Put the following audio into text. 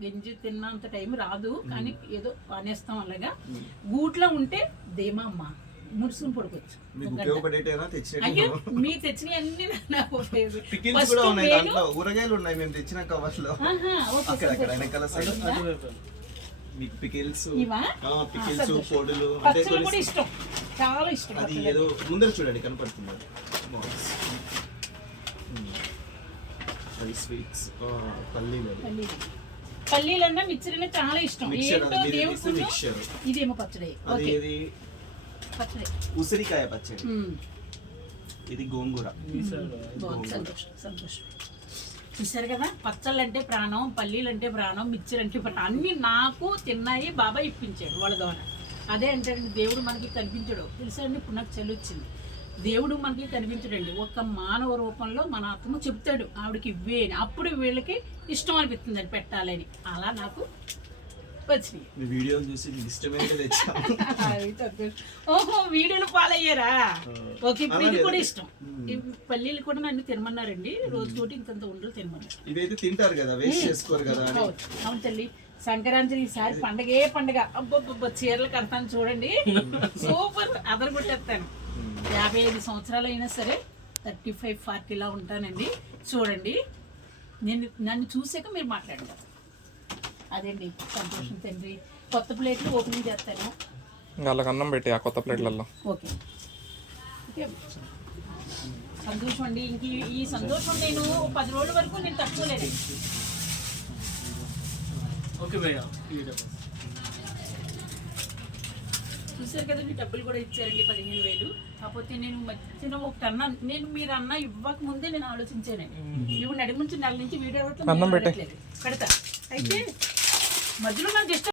గంజి తిన్నంత టైం రాదు కానీ ఏదో అనేస్తాం అలాగా. గూట్లో ఉంటే ధీమా అమ్మ ముడుసుకుని పడుకోవచ్చు. అయ్యో మీ తెచ్చినవి అన్ని నాకు కూడా ఉన్నాయి దాంట్లో ఊరగాయలు ఉన్నాయి మేము తెచ్చిన కవర్స్లో ఆహా, ఓకే, అక్కడ అక్కడ సంతోషం. వెనకాల సైడ్ ఉందా? మీకు పికిల్స్? పికిల్స్. పొడులు అంటే కూడా ఇష్టం. చాలా ఇష్టం అది. ఏదో ముందర చూడండి కనపడుతుంది. అది స్వీట్స్ పల్లీలు. పల్లీలన్నా మిక్చర్ చాలా ఇష్టం. ఏంటో దేవుడి ఇదేమో పచ్చడి. ఓకే. పచ్చడి. ఉసిరికాయ పచ్చడి. ఇది గోంగూర. సంతోషం సంతోషం. చూసారు కదా? పచ్చళ్ళు అంటే ప్రాణం పల్లీలు అంటే ప్రాణం మిక్చర్ అంటే ప్రాణం. అన్ని నాకు తిన్నాయి బాబాయ్ ఇప్పించాడు వాళ్ళ ద్వారా. అదే అంటే దేవుడు మనకి కనిపించడు. తెలుసా అండి? ఇప్పుడు నాకు చలి వచ్చింది. దేవుడు మనకి కనిపించడండి. ఒక మానవ రూపంలో మన ఆత్మ చెప్తాడు. ఆవిడకి ఇవ్వే అని. అప్పుడు వీళ్ళకి ఇష్టం అనిపిస్తుంది అది పెట్టాలని. అలా నాకు వచ్చినాయి. వీడియో చూసి ఇష్టమైతే. ఓహో వీడియోలు పాలయ్యారా? ఓకే ఇది. కూడా ఇష్టం. పల్లీలు కూడా నన్ను తినమన్నారండి. రోజుకోటి ఇంకంత ఉండలు తినమన్నారు. ఇవైతే తింటారు కదా వేస్ట్ చేసుకోరు కదా అని. అవును తల్లి. సంక్రాంతి ఈసారి పండగే పండగ. అబ్బబ్బబ్బ చీరలు కడతాను చూడండి. సూపర్ అదరు కొట్టేస్తాను. యాభై ఐదు సంవత్సరాలు అయినా సరే థర్టీ ఫైవ్ ఫార్టీలా ఉంటానండి. చూడండి. నేను నన్ను చూసాక మీరు మాట్లాడతారు అదండి సంతోషం తండ్రి. కొత్త ప్లేట్లు ఓపెనింగ్ చేస్తాను. వాళ్ళకి అన్నం పెట్టి ఆ కొత్త ప్లేట్లలో ఓకే. ఓకే. సంతోషం అండి. ఇంక ఈ- ఈ సంతోషం నేను పది రోజుల వరకు నేను తట్టుకోలేను ఓకే భయ్యా. చూసారు కదండి డబ్బులు కూడా ఇచ్చారండి పదిహేను వేలు. కాకపోతే నేను మధ్యన ఒకటి అన్నా నేను మీరు అన్న ఇవ్వక ముందే నేను ఆలోచించానండి ఇవి నడి నుంచి నెల నుంచి వీడియో. పెడతా. అయితే మధ్యలో నాకు డిస్టర్బ్